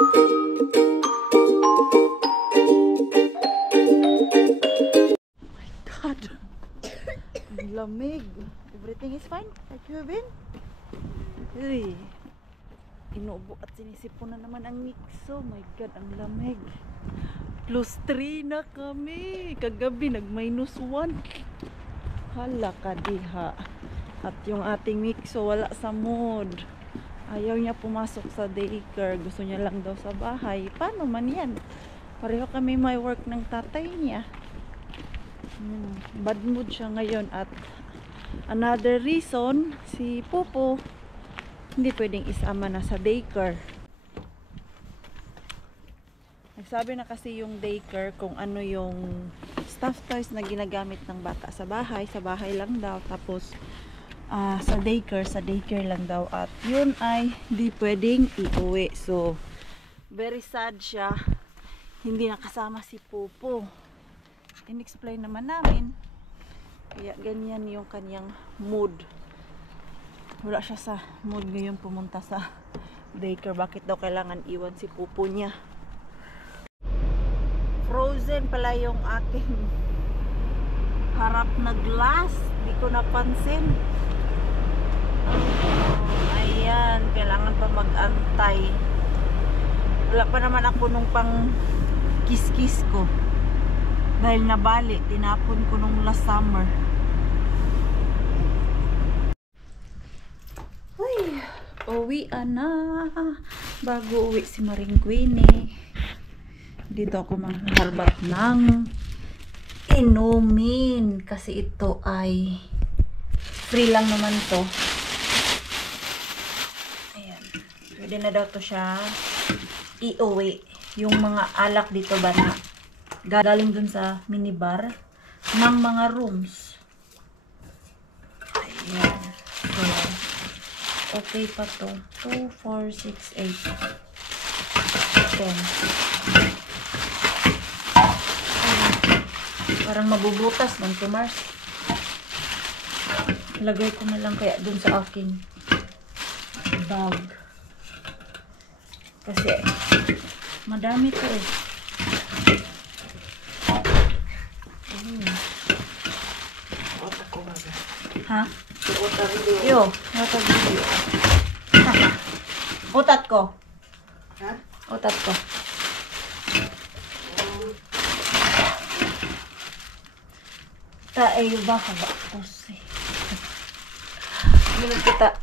God. Ang lamig. Everything is fine? Like you have been? Hey. Inuubo at sinisipon na naman ang Nixo. My God, ang lamig. +3 na kami. Kagabi, nag-1. Hala ka diha. At yung ating Nixo, wala sa mood. Ayaw niya pumasok sa daycare. Gusto niya lang daw sa bahay. Paano man yan? Pareho kami may work ng tatay niya. Bad mood siya ngayon. At another reason, si Popo hindi pwedeng isama na sa daycare. Nagsabi na kasi yung daycare kung ano yung stuffed toys na ginagamit ng bata sa bahay lang daw. Tapos sa daycare lang daw. At yun ay hindi pwedeng iuwi. So very sad siya, hindi nakasama si Popo. In-explain naman namin, kaya ganyan yung kanyang mood. Wala siya sa mood ngayon pumunta sa daycare. Bakit daw kailangan iwan si Popo niya? Frozen pala yung aking harap na glass. Di ko napansin. Ayan, kailangan pa mag-antay. Wala pa naman ako nung pang kiss-kiss ko. Dahil nabali, tinapon ko nung last summer. Uy, uwian na. Bago uwi si Maring Queenie. Dito ako mangharbat ng inumin. Kasi ito ay free lang naman to. Ayan. Pwede na daw to siya iuwi. Yung mga alak dito ba na galing dun sa minibar ng mga rooms. Ayan. So, okay pa to. 2, 4, 6, 8. 10. Parang mabubutas ng Mars. Lagay ko na lang kaya dun sa aking bag. Kasi madami to eh. Ha? Yo, utat video. Utat ko. Ha? Utat ko. Ayo ba ka ba? Kasi. Minag kita.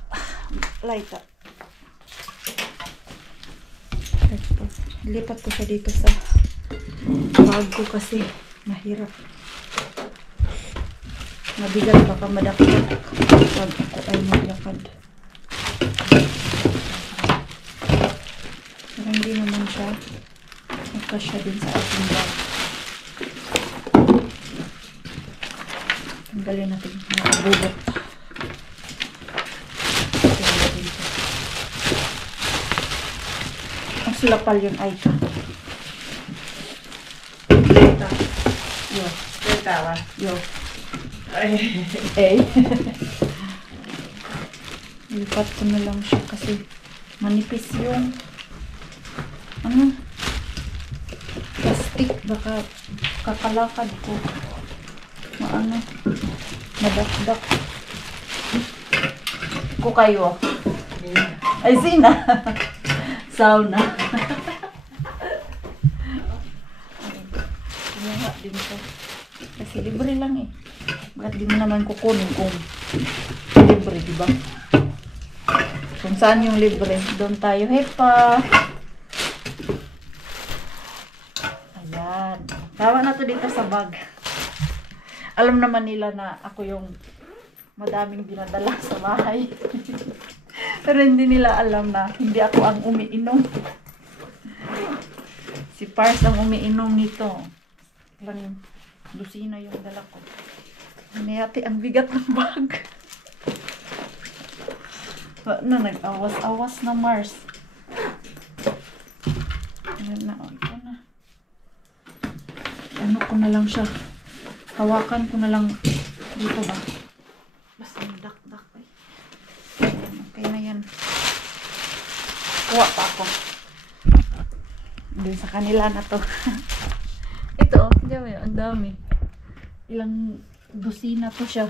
Light up. Lipat ko siya dito sa bag ko kasi mahirap. Mabigat baka madakot pag ako ay maglakad. Pero hindi naman siya magkasya din sa ating bag. Tanggalin natin mga bubot. Ang sulapal yung Aika. Yo. Yo. Eh. Lipat ko na lang siya kasi manipis yung plastic. Baka kakalakad ko madakdak ko kayo. Ay sina sauna. Kumuha din ko kasi libre lang eh. Bakit di mo naman kukunin kung libre, diba? Kung saan yung libre, doon tayo hepa. Ayan. Tawa na to dito sa bag. Alam naman nila na ako yung madaming dinadala sa bahay. Pero hindi nila alam na hindi ako ang umiinom. Si Pars ang umiinom nito. Ilang dosina yung dala ko. Niyati ang bigat ng bag. Nag-awas-awas na Mars. Ayan na, ito na. Ano ko na lang siya. Hawakan ko na lang dito ba. Basta dak-dak eh. Okay na yan. Kuha pa ako. Dun sa kanila na to. Ito, diyan mo yun, ang dami. Ilang dosina to siya.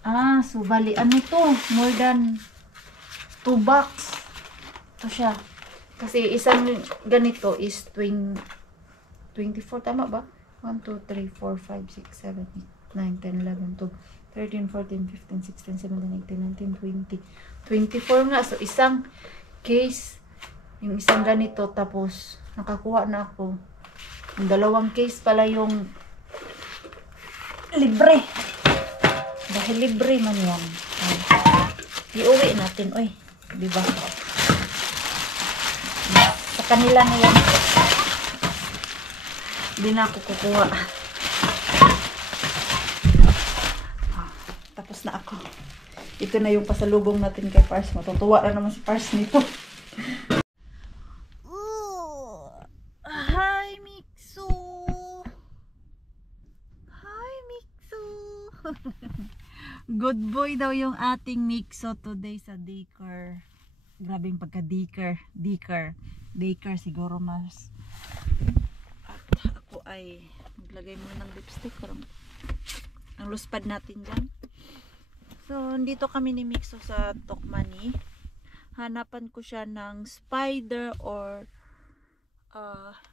Ah, so bali, ano to? More than 2 bucks. Ito siya. Kasi isang ganito is 24, tama ba? 1, 2, 3, 4, 5, 6, 7, 8, 9, 10, 11, 12, 13, 14, 15, 16, 17, 18, 19, 20. 24 nga. So, isang case, yung isang ganito, tapos nakakuha na ako. Yung 2 case pala yung libre. Dahil libre man yan. Iuwi natin, oy. Diba? Sa kanila na yan. Hindi na ako kukuha. Tapos na ako. Ito na yung pasalubong natin kay Pars. Matutuwa na naman si Pars nito. Hi, Mikso! Hi, Mikso! Good boy daw yung ating Mikso today sa daycare. Grabe yung pagka-daycare. Daycare siguro mas. At ako ay maglagay muna ng lipstick. Parang ang luspad natin dyan. So, dito kami ni Mikso sa Tokmani. Hanapan ko siya ng spider or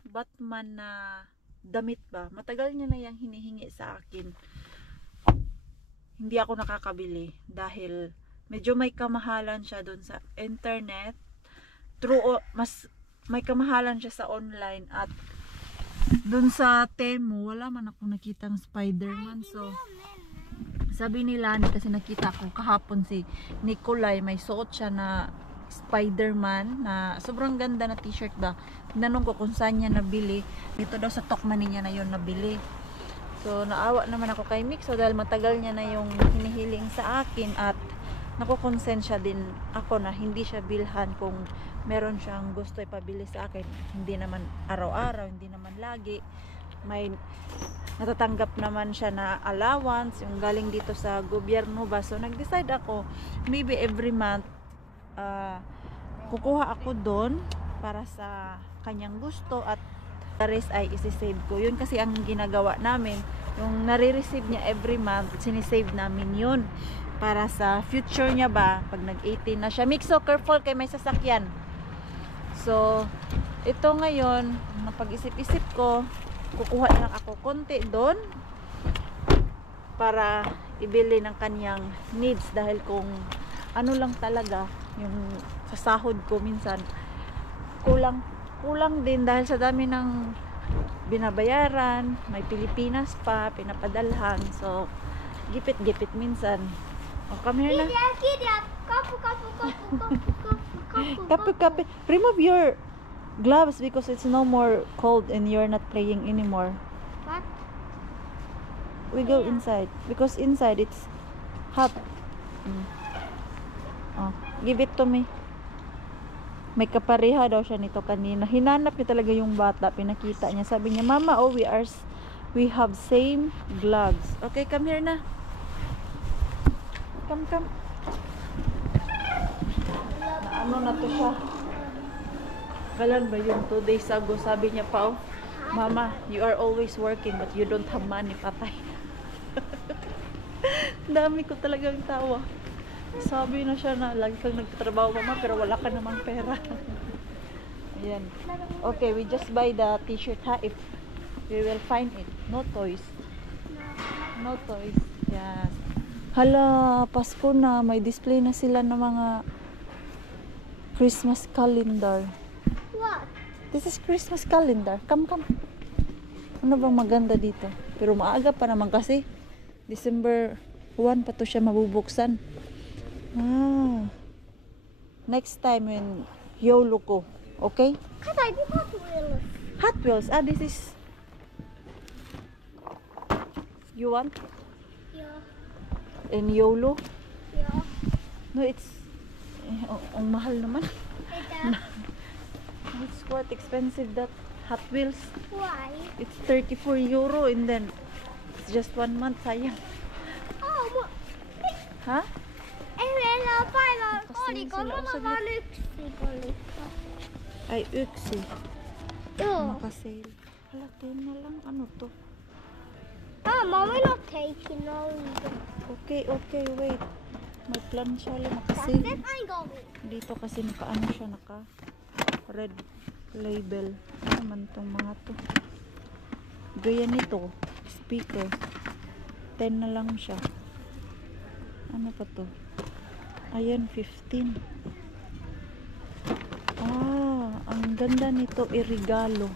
Batman na damit ba. Matagal niya na yung hinihingi sa akin. Hindi ako nakakabili dahil medyo may kamahalan siya doon sa internet. Mas may kamahalan siya sa online at doon sa Temu wala man ako nakitang Spider-Man. So sabi nila kasi nakita ko kahapon si Nikolai may suot siya na Spider-Man na sobrang ganda na t-shirt ba. Tinanong ko kung saan niya nabili. Dito daw sa Tokmani niya na yon nabili. So naawa naman ako kay Mikso dahil matagal niya na yung hinihiling sa akin at nakukonsensya din ako na hindi siya bilhan kung meron siyang gusto ipabili sa akin. Hindi naman araw-araw, hindi naman lagi. May natatanggap naman siya na allowance yung galing dito sa gobyerno ba. So nag-decide ako maybe every month kukuha ako doon para sa kanyang gusto at the rest ay isi-save ko. Yun kasi ang ginagawa namin. Yung nare-receive niya every month, sinisave namin yun para sa future niya ba pag nag-18 na siya. Mikso, careful kay may sasakyan. So ito ngayon napag-isip-isip ko, kukuha lang ako konti doon para ibili ng kanyang needs dahil kung ano lang talaga yung sa sahod ko minsan kulang din dahil sa dami ng binabayaran, may Pilipinas pa pinapadalhan, so gipit-gipit minsan. Oh, come here na. Kape. Remove your gloves because it's no more cold and you're not playing anymore. What? We go inside because inside it's hot. Oh, give it to me. May kapareha daw siya nito kanina. Hinanap niya talaga yung bata, pinakita niya. Sabi niya, "Mama, oh, we have same gloves." Okay, come here na. Come. Ano na to siya? Kailan ba yun? 2 days ago, sabi niya pa, oh, "Mama, you are always working but you don't have money." Patay. Dami ko talagang tawa. Sabi na siya na lagi kang nagtatrabaho, Mama, pero wala ka namang pera. Ayan. Okay, we just buy the t-shirt ha if we will find it. No toys. Yes. Hala, Pasko na. May display na sila ng mga Christmas calendar. What? This is Christmas calendar. Come. Ano bang maganda dito? Pero maaga pa naman kasi. December 1 pa to siya mabubuksan. Next time when YOLO ko. Okay? Can I be Hot Wheels? Hot Wheels. This is... You want? Yeah. In YOLO? Yeah. No, it's... ang mahal naman. Hey, Dad. It's quite expensive, that Hot Wheels. Why? It's 34 euro and then it's just 1 month. Sayang. Oh, Ha? en meillä on päivän Kasi kolikon, sila mulla on usag- vaan yksi kolikko. Ay, Uxie. Oh. Naka-sale. Hala, 10 na lang. Ano to? Mom, we're not taking those. Okay, wait. May plan siya lang That's naka-sale. it, I got it. Dito kasi naka-ano siya, naka-red label. Ano naman tong mga to? Gaya nito, speaker. 10 na lang siya. Ano pa to? Ayan, 15. Ang ganda nito, irigalo.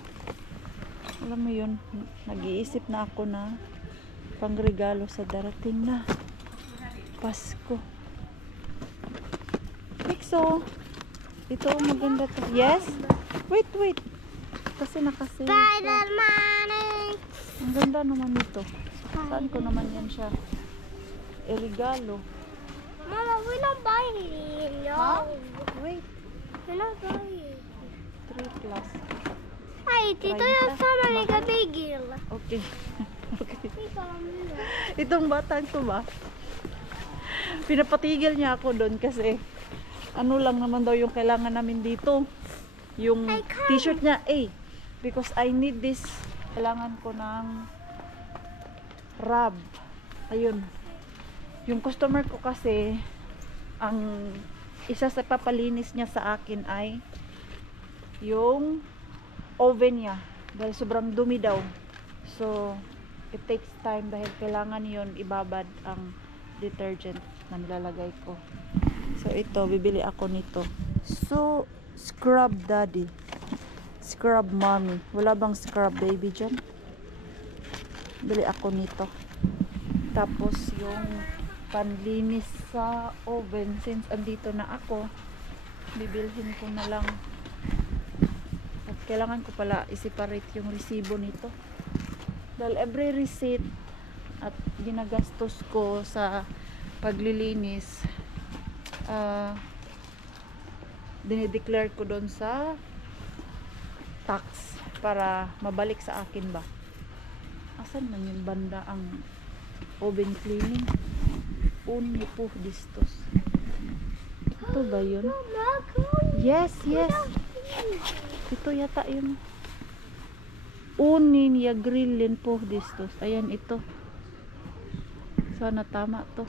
Alam mo yun, nag-iisip na ako na pangregalo sa darating na Pasko. Pixo, ito maganda to. Yes? Wait. Kasi nakasale. Spider-Man. Ang ganda naman nito. Saan ko naman yan siya? Irigalo. Mama, we're not buying it. No. Huh? Wait, We're not buying it. 3 plus. Ay, tito, yung sama ni kabigil. Okay. Okay. Ikaw, Itong batang to ba? Pinapatigil niya ako doon kasi ano lang naman daw yung kailangan namin dito. Yung I can't. t-shirt niya, because I need this. Kailangan ko ng rub. Ayun. Yung customer ko kasi, ang isa sa papalinis niya sa akin ay yung oven niya. Dahil sobrang dumi daw. So, it takes time dahil kailangan yon ibabad ang detergent na nilalagay ko. So, ito, bibili ako nito. So, scrub daddy. Scrub mommy. Wala bang scrub baby dyan? Bili ako nito. Tapos, yung panlinis sa oven, since andito na ako, bibilhin ko na lang. At kailangan ko pala i-separate yung resibo nito. Dahil every receipt at ginagastos ko sa paglilinis, dinideclare ko doon sa tax para mabalik sa akin ba. Asan man yung banda ang oven cleaning? Unni po distos. Ito ba yun? Mama, come. Yes. Ito yata yun. Unin ya grillin po distos. Ayan ito. Sana tama to.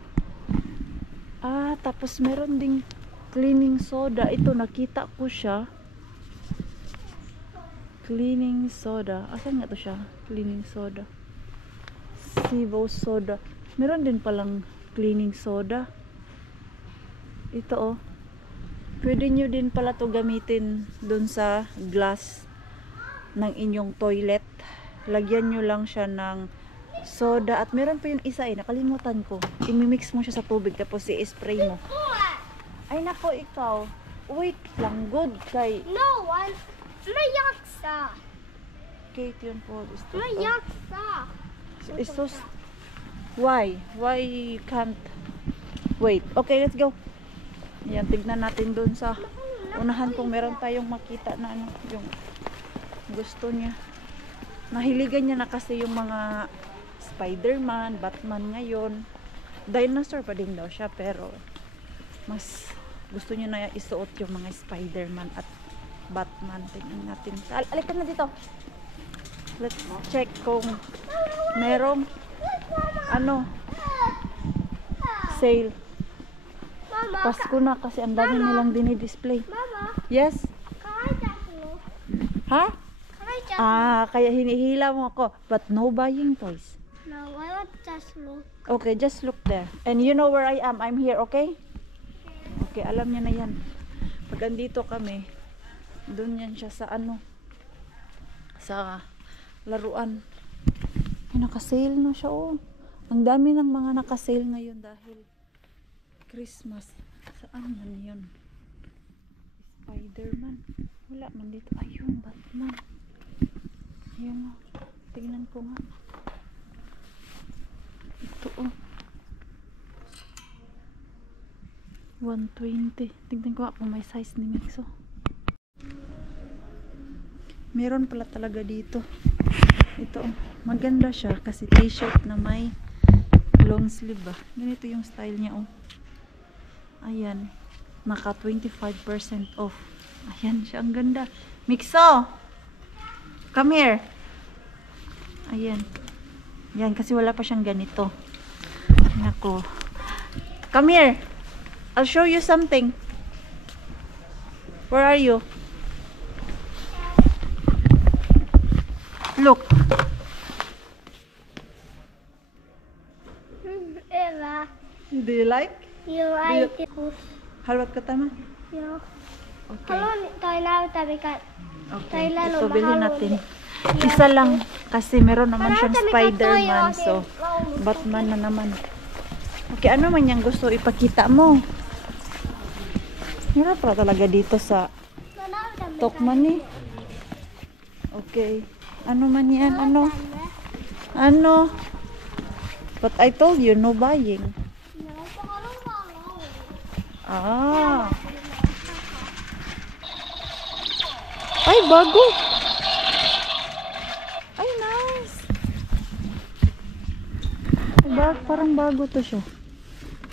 Tapos meron ding cleaning soda. Ito nakita ko siya. Cleaning soda. Asan nga to siya? Cleaning soda. Sivo soda. Meron din palang cleaning soda. Ito Pwede nyo din pala to gamitin dun sa glass ng inyong toilet. Lagyan nyo lang siya ng soda. At meron pa yung isa nakalimutan ko. Imimix mo siya sa tubig tapos i-spray mo. Ay nako, ikaw. Wait lang, good kay No one. Mayaksa. Kate yun po. Mayaksa. Isos. Why you can't wait? Okay, let's go. Yan, tignan natin dun sa unahan kung meron tayong makita na ano, yung gusto niya. Nahiligan niya na kasi yung mga Spider-Man, Batman ngayon. Dinosaur pa din daw siya, pero mas gusto niya na isuot yung mga Spider-Man at Batman. Tingnan natin. Alikan na dito. Let's check kung merong sale. Mama, Pasko na kasi ang dami nilang dinidisplay. Mama, Yes? can I just look? Ha? Can I just Kaya hinihila mo ako. But no buying toys. No, I want just look. Okay, just look there. And you know where I am. I'm here, okay? Okay, alam niya na yan. Pag andito kami, doon yan siya sa sa laruan. Ay, nakasale na siya, Ang dami ng mga nakasale ngayon dahil Christmas. Saan man yun? Spider-Man. Wala man dito. Ayun, Batman. Ayun, tignan ko nga. Ito, 120. Tignan ko nga kung may size ni Mixo. Meron pala talaga dito. Ito, maganda siya kasi t-shirt na may long sleeve ba. Ganito yung style niya, Ayan. Naka 25% off Ayan siya, ang ganda. Mixo! Come here. Ayan. Ayan, kasi wala pa siyang ganito. Nako. Come here. I'll show you something. Where are you? Look. Eva, Do you like? you like it? Halwat ka tama? Yeah. Okay. Hello, tayo na tabi ka. Okay. Tayo lalo, Ito, bilhin mahalo. natin. Isa lang. Kasi meron naman siyang Tabi ka, Spider-Man. tayo, So, tayo. Batman na naman. Okay, ano man yung gusto ipakita mo? Hirap pa talaga dito sa Tokman eh. Okay. Ano man yan? Ano? Ano? But I told you, no buying. Ah. Ay, bago. Ay, nice. Parang bago to siya.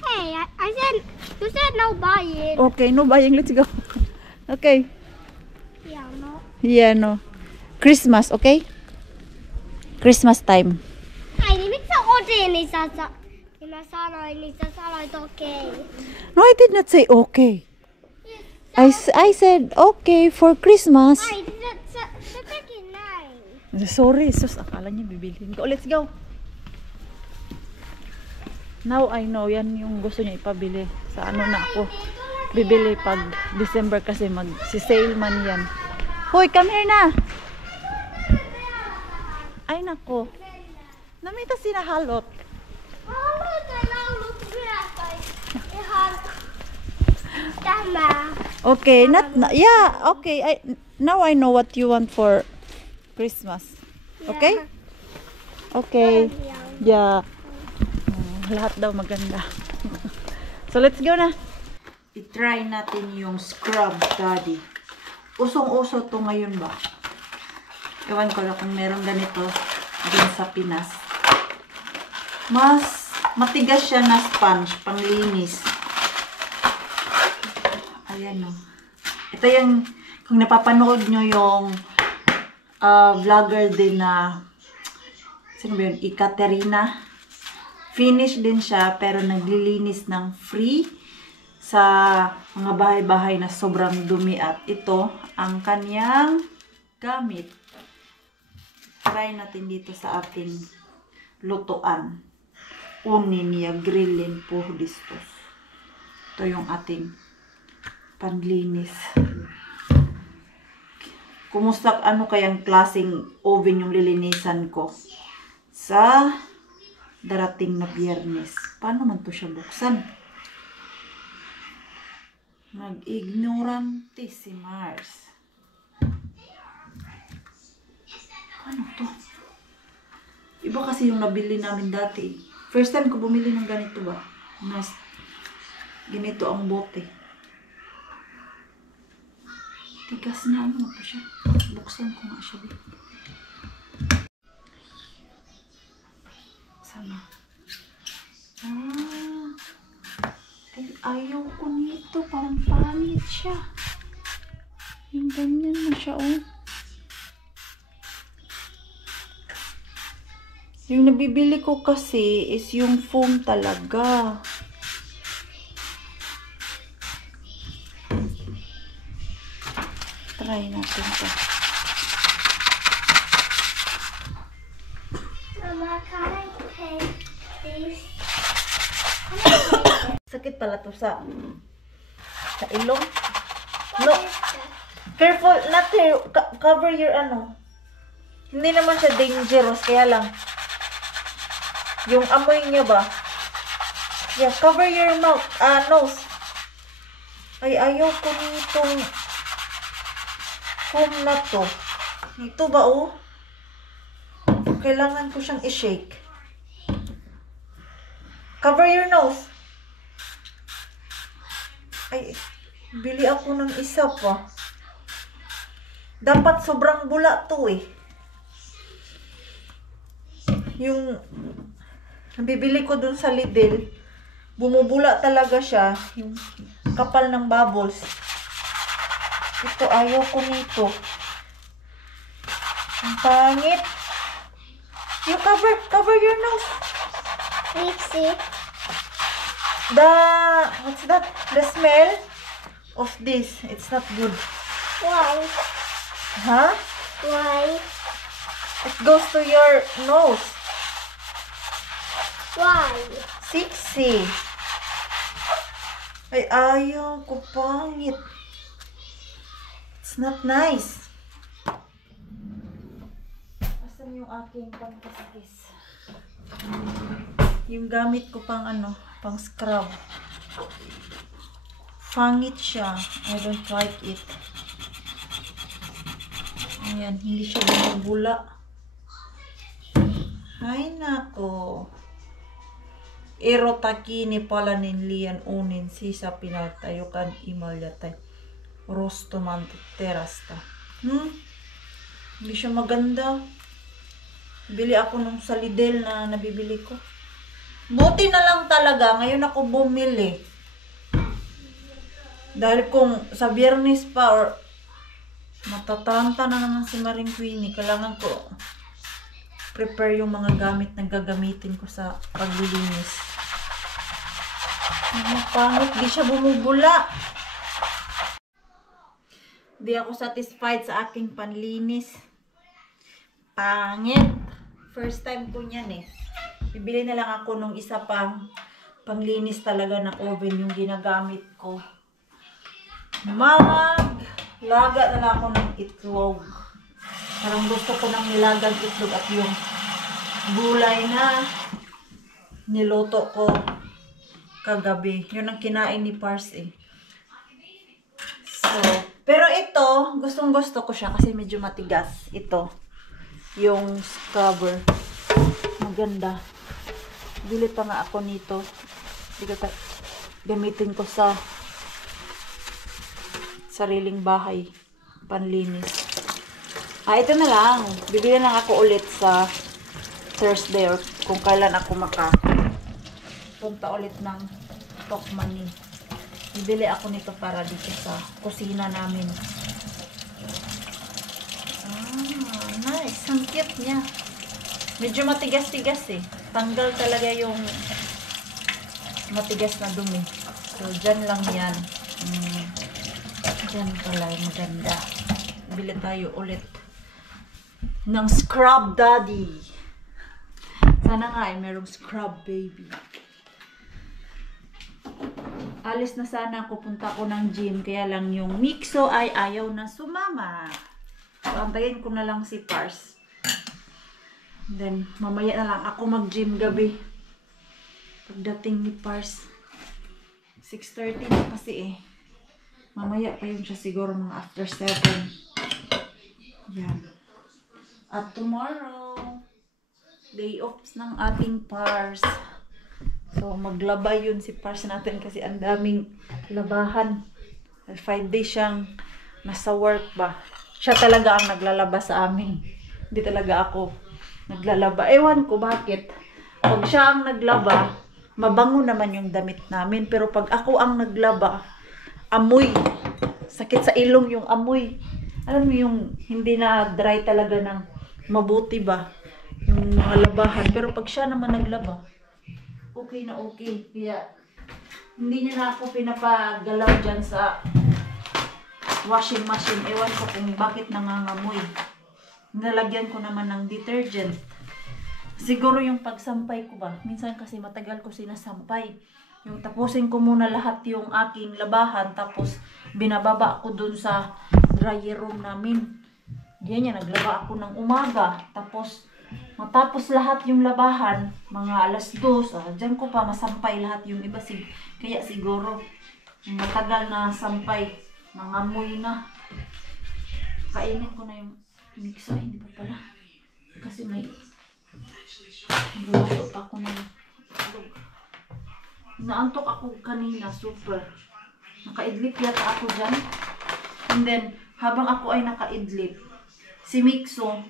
Hey, I said, you said no buying. Okay, no buying. Let's go. Okay. Yeah, no. Yeah, no. Christmas, okay? Christmas time. Ay, ni mix ako din. Inasala, it's okay. No, I did not say okay. I said okay for Christmas. Ay, sa takin nine. Sorry, sus. Akala niya bibilhin ko. Let's go. Now I know, yan yung gusto niya ipabili. Sa ano na ako bibili pag December kasi mag-sale man yan. Hoy, come here na. Ay, nako. Namita sinahalot. Tama. Okay, yeah, okay. Now I know what you want for Christmas. Okay? Okay. Yeah. Lahat daw maganda. So, let's go na. I-try natin yung Scrub Daddy. Usong-uso to ngayon ba? Ewan ko lang kung meron ganito din sa Pinas. Mas matigas siya na sponge, panglinis. Ayan o. Ito yung, kung napapanood nyo yung vlogger din na, sino ba yun? Ekaterina. Finish din siya, pero naglilinis ng free sa mga bahay-bahay na sobrang dumi. At ito, ang kanyang gamit. Try natin dito sa ating lutuan. Unin niya, grillin po distos. Ito yung ating panlinis. Kumusta, ano kayang klaseng oven yung lilinisan ko sa darating na Biyernes? Paano man to siya buksan? Mag-ignorante si Mars. Ano to? Iba kasi yung nabili namin dati. First time ko bumili ng ganito ba? Mas ganito ang bote. Tigas na, ano pa siya? Buksan ko nga siya. Sama. Ayaw ko nito. Parang pangit siya. Yung ganyan na siya, oh. Yung nabibili ko kasi is yung foam talaga. Try natin to. Mama, can I take this? Sakit pala to sa ilong. No. Careful, not here. Cover your ano. Hindi naman siya dangerous, kaya lang. Yung amoy niya ba? Yeah, cover your mouth, nose. Ay, ayaw ko nitong foam na to. Ito ba, oh? Kailangan ko siyang i-shake. Cover your nose. Ay, bili ako ng isa pa. Dapat sobrang bula to eh. Yung nabibili ko dun sa Lidl, bumubula talaga siya. Yung kapal ng bubbles. Ito, ayaw ko nito. Ang pangit. You cover your nose. Mixie. What's that? The smell of this. It's not good. Why? Huh? Why? It goes to your nose. Why? Sexy. Ay, ayaw ko, pangit. It's not nice. Asan yung aking pangkaskis? Yung gamit ko pang pang scrub. Pangit siya. I don't like it. Ayan, hindi siya bumubula. Ay, nako. Erotakini pala ninlian unin sisa pinagtayukan imalyatay. Rostoman terasta. Hindi siya maganda. Bili ako nung sa Lidl na nabibili ko. Buti na lang talaga. Ngayon ako bumili. Dahil kung sa Biyernes pa or matataranta na naman si Maring Queenie, kailangan ko prepare yung mga gamit na gagamitin ko sa paglilinis. Ang pangit, di siya bumubula. Di ako satisfied sa aking panlinis. Pangit. First time ko niyan eh. Bibili na lang ako nung isa pang panglinis talaga ng oven yung ginagamit ko. Laga na lang ako ng itlog. Parang gusto ko ng nilagang itlog at yung gulay na niluto ko kagabi. Yun ang kinain ni Pars eh. So, pero ito, gustong gusto ko siya kasi medyo matigas. Ito, yung scrubber. Maganda. Bili pa nga ako nito. Gamitin ko sa sariling bahay. Panlinis. Ito na lang. Bibili lang ako ulit sa Thursday or kung kailan ako punta ulit ng Tokmani. Bibili ako nito para dito sa kusina namin. Nice. Ang cute niya. Medyo matigas-tigas eh. Tanggal talaga yung matigas na dumi. So, dyan lang yan. Dyan pala. Maganda. Bili tayo ulit ng scrub daddy. Sana nga ay merong scrub baby. Alis na sana ako, punta ko ng gym. Kaya lang yung Mixo ay ayaw na sumama. So, antayin ko na lang si Pars. Then, mamaya na lang ako mag-gym gabi. Pagdating ni Pars. 6:30 na kasi eh. Mamaya pa yun siya siguro mga after 7. Yan. At tomorrow, day off ng ating Pars. So, maglaba yun si Pars natin kasi ang daming labahan. 5 days siyang nasa work ba. Siya talaga ang naglalaba sa amin. Hindi talaga ako naglalaba. Ewan ko bakit. Pag siya ang naglaba, mabango naman yung damit namin. Pero pag ako ang naglaba, amoy. Sakit sa ilong yung amoy. Alam mo yung hindi na dry talaga ng mabuti ba? Yung mga labahan. Pero pag siya naman naglaba, okay na okay. Kaya, hindi niya na ako pinapagalaw dyan sa washing machine. Ewan ko kung bakit nangangamoy. Nalagyan ko naman ng detergent. Siguro yung pagsampay ko ba. Minsan kasi matagal ko sinasampay. Yung tapusin ko muna lahat yung aking labahan. Tapos, binababa ko dun sa dryer room namin. Diyan yan, naglaba ako ng umaga. Tapos, matapos lahat yung labahan, mga 2:00, dyan ko pa masampay lahat yung iba. Kaya siguro, matagal na sampay, nangamoy na. Kainin ko na yung mix. Ay, hindi pa pala. Kasi may gusto pa ako ng naantok ako kanina, super. Nakaidlip yata ako dyan. And then, habang ako ay nakaidlip, si Mixo,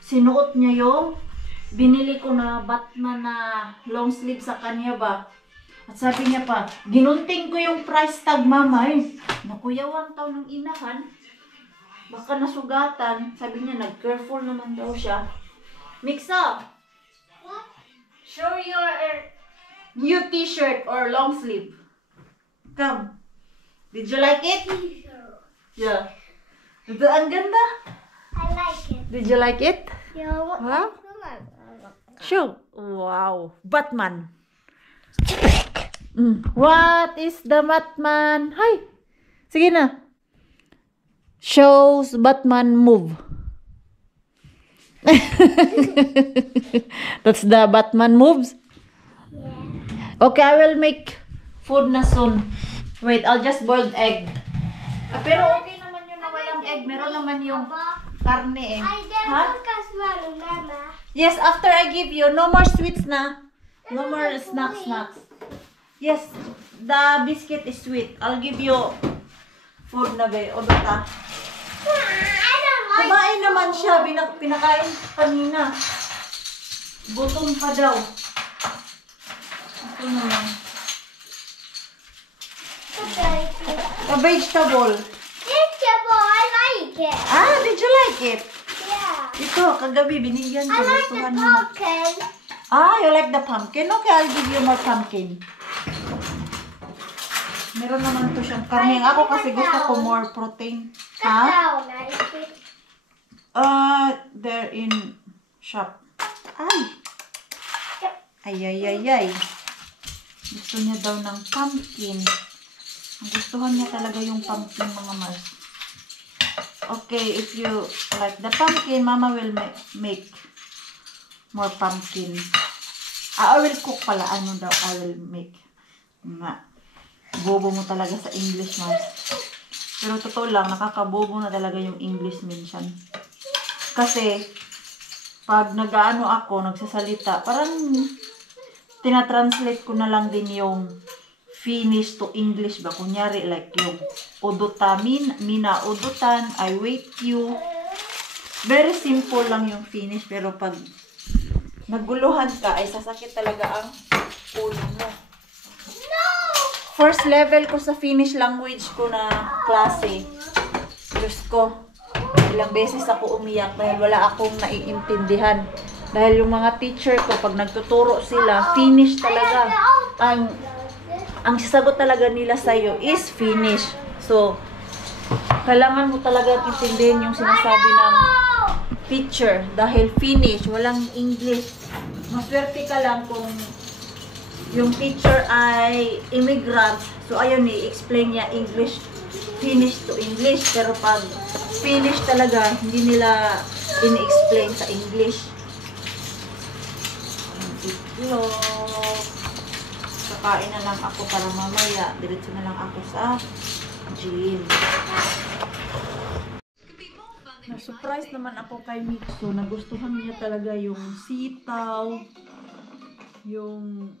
sinuot niya yung binili ko na Batman na long sleeve sa kanya ba. At sabi niya pa, ginunting ko yung price tag, mama eh. Nakuyawan tao ng inahan. Baka nasugatan. Sabi niya, nag-careful naman daw siya. Mixa, show your new t-shirt or long sleeve. Come. Did you like it? Yeah. Ito, ang ganda. I like it. Did you like it? Yeah, what? Wow. Show. Wow. Batman. What is the Batman? Hi. Sige na. Shows Batman move. That's the Batman moves. Yeah. Okay, I will make food na soon. Wait, I'll just boil egg. Pero okay naman yun na walang egg. Meron naman yung karne eh. I did Ha? focus one, Mama. Yes, after I give you, no more sweets na. No more snacks. Yes, the biscuit is sweet. I'll give you food na be. O data. I don't like Kumain naman siya. Pinakain kanina. Gutom pa daw. Ito naman. A vegetable. vegetable. I like it. Ah, did you like it? Yeah. Ito, kagabi binigyan ko. I like the Gustuhan mo. pumpkin. Ah, you like the pumpkin? Okay, I'll give you more pumpkin. Meron naman to siyang karne. Ako kasi gusto ko more protein. Ha? Down, I think. They're in shop. Ay. Gusto niya daw ng pumpkin. Ang gustuhan niya talaga yung pumpkin, mga Mars. Okay, if you like the pumpkin, Mama will make more pumpkin. I will cook pala. Ano daw I will make? Nga. Bobo mo talaga sa English, Mars. Pero totoo lang, nakakabobo na talaga yung English mention. Kasi, pag nag-ano ako, nagsasalita, parang tinatranslate ko na lang din yung Finnish to English ba? Kunyari, like yung odotamin, mina odotan, I wait you. Very simple lang yung Finnish, pero pag naguluhan ka, ay sasakit talaga ang ulo mo. First level ko sa Finnish language ko na klase. Diyos ko, ilang beses ako umiyak dahil wala akong naiintindihan. Dahil yung mga teacher ko, pag nagtuturo sila, Finnish talaga. Ang sasagot talaga nila sa'yo is Finnish. So, kailangan mo talaga intindihin yung sinasabi ng teacher. Dahil Finnish, walang English. Maswerte ka lang kung yung teacher ay immigrant. So, ayun, i-explain niya English, Finnish to English. Pero pag Finnish talaga, hindi nila in-explain sa English. Itlog. Kakain na lang ako para mamaya. Diretso na lang ako sa gym. Na-surprise naman ako kay Mitsu. Nagustuhan niya talaga yung sitaw, yung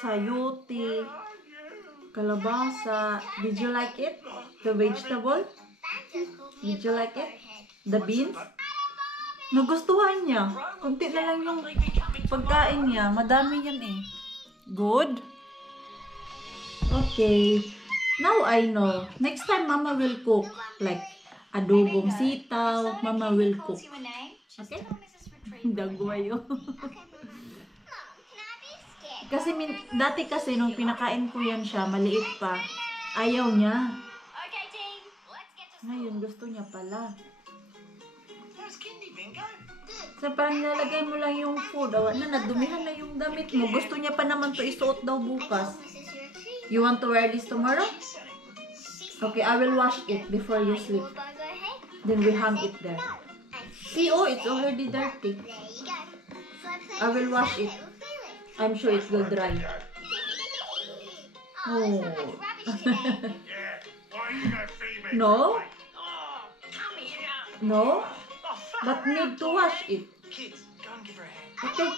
sayote, kalabasa. Did you like it? The vegetable? Did you like it? The beans? Nagustuhan niya. Kunti na lang yung pagkain niya. Madami yan eh. Good? Okay. Now I know. Next time, Mama will cook. Like, adobong sitaw. Mama will cook. Okay? Dagwayo. Kasi dati kasi nung pinakain ko yan siya, maliit pa, ayaw niya. Ngayon, gusto niya pala. So, parang nilalagay mo lang yung food. Awa na, nadumihan na yung damit mo. Gusto niya pa naman to isuot daw bukas. You want to wear this tomorrow? Okay, I will wash it before you sleep. Then we hang it there. See, oh, it's already dirty. I will wash it. I'm sure it will dry. Oh. No? No? But need to wash it. Kids, go and give her a hand. Okay.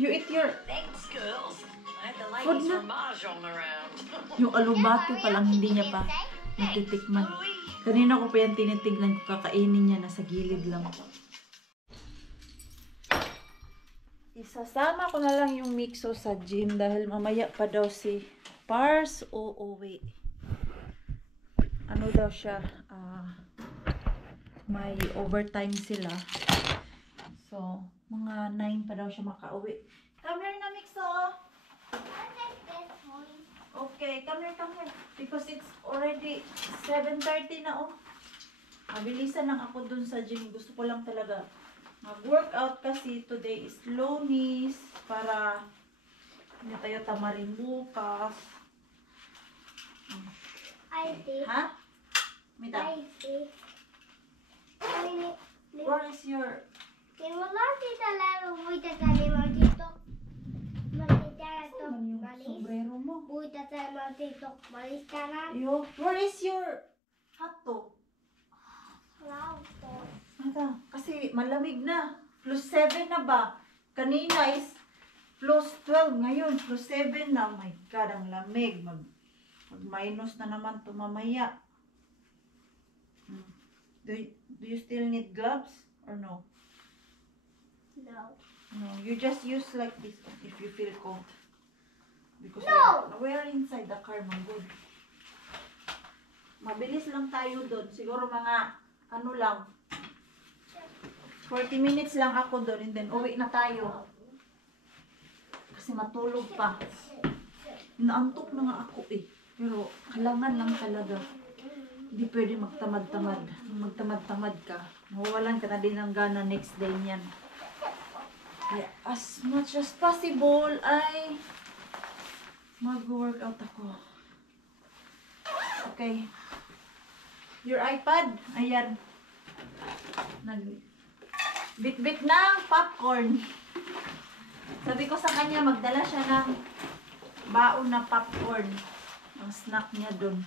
You eat your... Thanks, girls. I had the Food ladies na. from Mahjong around. Yung alubati pa lang hindi niya pa natitikman. Kanina ko pa yan tinitignan ko, kakainin niya, nasa gilid lang. Isasama ko na lang yung Mixo sa gym dahil mamaya pa daw si Pars uuwi. Ano daw siya? May overtime sila. So, mga 9 pa daw siya makauwi. Come here na, Mixo! Okay, come here. Because it's already 7:30 na, oh. Mabilisan lang ako dun sa gym. Gusto ko lang talaga mag-workout kasi today is low knees para hindi tayo tamarin bukas. I see. Ha? Mita, I see. where is your... Wala kita lalo buita tali magtitok. Magtitara to Yung malis. sombrero mo? Buita tali magtitok malis ka na. Where is your hotdog? Wow to. Ata, kasi malamig na. Plus 7 na ba? Kanina is plus 12. Ngayon, plus 7 na. Oh my God, ang lamig. Mag-minus na naman ito mamaya. Do you still need gloves or no? No. No, you just use like this if you feel cold. Because No! we're inside the car, man. Good. Mabilis lang tayo doon. Siguro mga, ano lang, 40 minutes lang ako doon and then uwi na tayo. Kasi matulog pa. Naantok na nga ako eh. Pero kailangan lang talaga. Hindi pwede magtamad-tamad. Kung magtamad-tamad ka, mawawalan ka na din ng gana next day niyan. Kaya as much as possible ay mag-workout ako. Okay. Your iPad, ayan. Bit-bit ng popcorn. Sabi ko sa kanya, magdala siya ng baon na popcorn. Ang snack niya dun.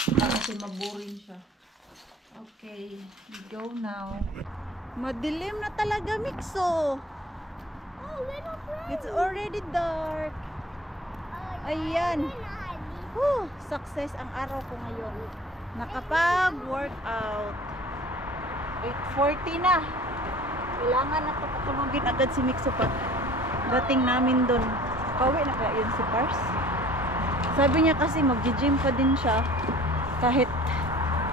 Kasi maboring siya. Okay, we go now. Madilim na talaga, Mixo. Oh, little friend. It's already dark. Ayan. Whew, success ang araw ko ngayon. Nakapag-workout. 8:40 na. Kailangan na patulogin agad si Mixo pa. Dating namin doon. Pauwi na kaya yun si Pars. Sabi niya kasi mag-gym pa din siya kahit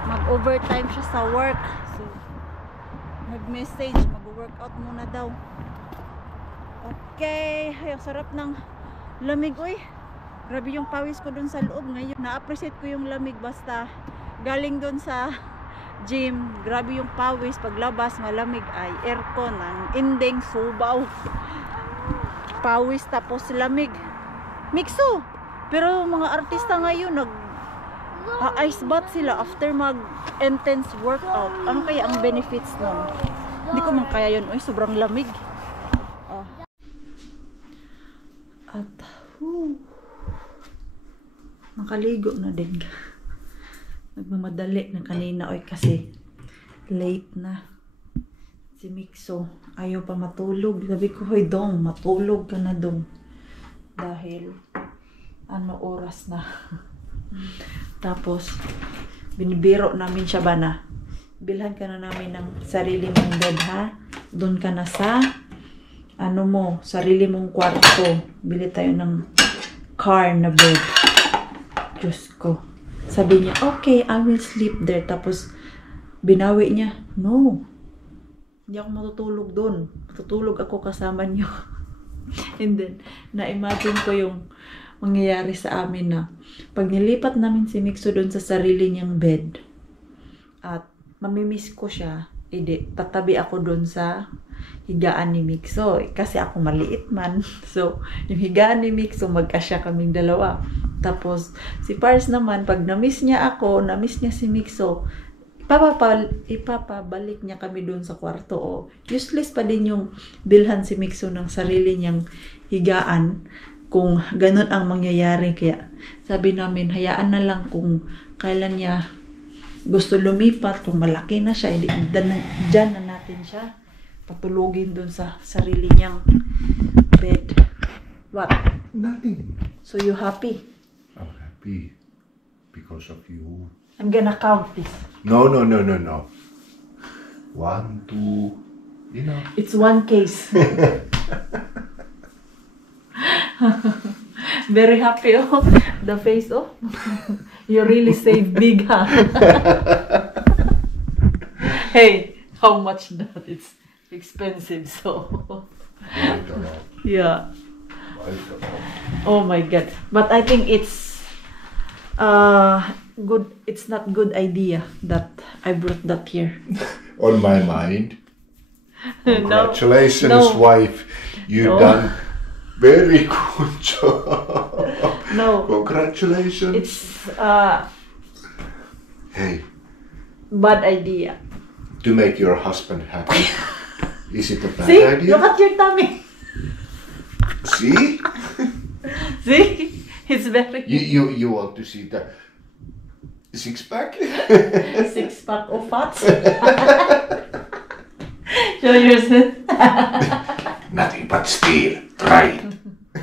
mag-overtime siya sa work. So, nag-message, mag-workout muna daw. Okay, ay, ang sarap ng lamig. Uy, grabe yung pawis ko dun sa loob ngayon. Na-appreciate ko yung lamig basta galing dun sa gym. Grabe yung pawis. Paglabas, malamig ay aircon. Ang ending, subaw. Pawis tapos lamig. Mixo! Pero mga artista ngayon, ice bath sila after mag-intense workout. Ano kaya ang benefits nun? Hindi ko man kaya yun. Uy, sobrang lamig. At, nakaligo na din. Nagmamadali na kanina. Uy, kasi late na. Si Mixo, ayaw pa matulog. Sabi ko, hoy Dong, matulog ka na Dong. Dahil, ano oras na. Tapos, binibiro namin siya ba na, bilhan ka na namin ng sarili mong bed ha. Doon ka na sa, ano mo, sarili mong kwarto. Bili tayo ng car na bed. Diyos ko. Sabi niya, okay, I will sleep there. Tapos, binawi niya, no. Hindi ako matutulog doon. Matutulog ako kasama niyo. And then, na-imagine ko yung mangyayari sa amin na pag nilipat namin si Mixo doon sa sarili niyang bed at mamimiss ko siya, edi tatabi ako doon sa higaan ni Mixo. Kasi ako maliit man. So, yung higaan ni Mixo, magkasya kaming dalawa. Tapos, si Pars naman, pag na-miss niya ako, na-miss niya si Mixo, ipapabalik niya kami doon sa kwarto. O, useless pa din yung bilhan si Mixo ng sarili niyang higaan kung ganun ang mangyayari. Kaya sabi namin, hayaan na lang kung kailan niya gusto lumipat, kung malaki na siya, dyan na natin siya patulogin doon sa sarili niyang bed. What? Nothing. So you happy? I'm happy because of you. I'm gonna count this. No. 1, 2, you know. It's one case. Very happy, oh. The face, oh. You really save big, huh? Hey, how much that? It's expensive, so. Quite a lot. Yeah. Quite a lot. Oh my God. But I think it's good. It's not good idea that I brought that here. On my mind. No. Congratulations, No. wife. You've No. done very good job. No. Congratulations. It's Hey, bad idea. to make your husband happy. Is it a bad See? idea? Look at your tummy. See? See? It's very You want to see the six pack? 6-pack of fats. Show yourself. Nothing but steel. Try it.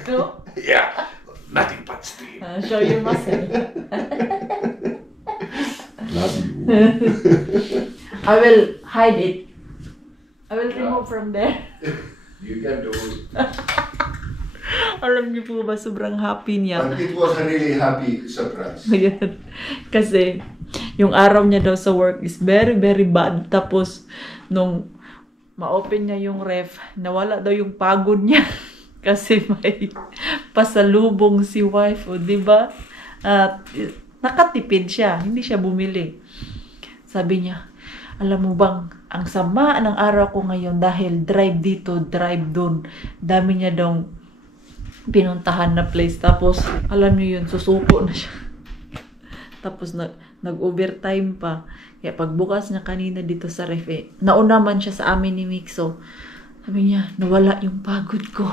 No? Yeah. Nothing but steel. Show your muscle. Love you. I will hide it. I will remove from there. You can do it. Alam niyo po ba, sobrang happy niya. But it was a really happy surprise. Ayan. Kasi, yung araw niya daw sa work is very, very bad. Tapos, nung ma-open niya yung ref, nawala daw yung pagod niya. Kasi may pasalubong si wife, o diba? At nakatipid siya, hindi siya bumili. Sabi niya, alam mo bang, ang sama ng araw ko ngayon dahil drive dito, drive doon. Dami niya daw pinuntahan na place. Tapos, alam niyo yun, susuko na siya. Tapos, nag-overtime pa. Kaya pagbukas niya kanina dito sa ref, nauna man siya sa amin ni Mixo. Sabi niya, nawala yung pagod ko.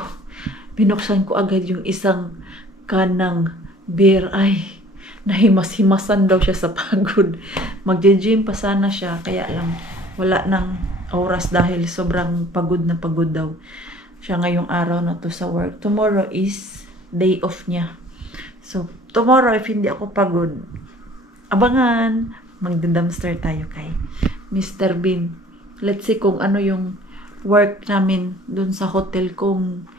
Binuksan ko agad yung isang kanang beer. Ay, nahimas-himasan daw siya sa pagod. Magje-gym pa sana siya. Kaya lang, wala ng oras dahil sobrang pagod na pagod daw siya ngayong araw na to sa work. Tomorrow is day off niya. So, tomorrow if hindi ako pagod, abangan, magda-dumpster tayo kay Mr. Bean. Let's see kung ano yung work namin dun sa hotel. Kung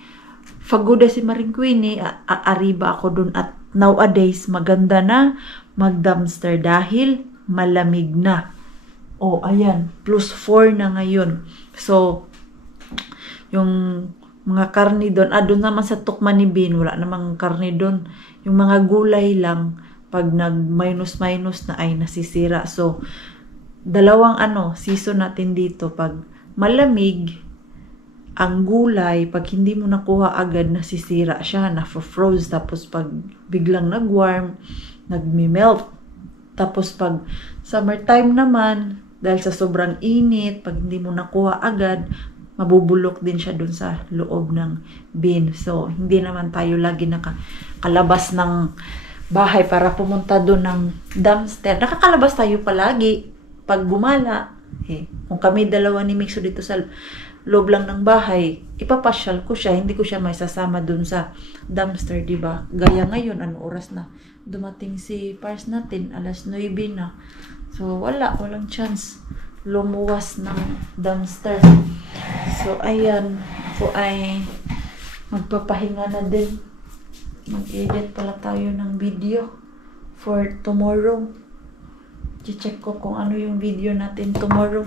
fagoda si Maring Queenie, aariba ako dun. At nowadays, maganda na mag-dumpster dahil malamig na. Oh, ayan. +4 na ngayon. So, yung mga karne doon, doon naman sa tukman ni Bean, wala namang karne doon. Yung mga gulay lang, pag nag-minus-minus na ay nasisira. So, dalawang season natin dito. Pag malamig, ang gulay, pag hindi mo nakuha agad, nasisira siya, na-froze. Tapos pag biglang nag-warm, nag-melt. Tapos pag summertime naman, dahil sa sobrang init, pag hindi mo nakuha agad, mabubulok din siya dun sa loob ng bin. So, hindi naman tayo lagi nakakalabas ng bahay para pumunta dun ng dumpster. Nakakalabas tayo palagi pag gumala. Kung kami dalawa ni Mixo dito sa loob lang ng bahay, ipapasyal ko siya. Hindi ko siya may sasama dun sa dumpster, diba? Gaya ngayon, ano oras na? Dumating si Pars natin, 9:00 na. So, walang chance lumuwas ng dumpster. So, ayan. So, ay magpapahinga na din. Mag-edit pala tayo ng video for tomorrow. I-check ko kung ano yung video natin tomorrow.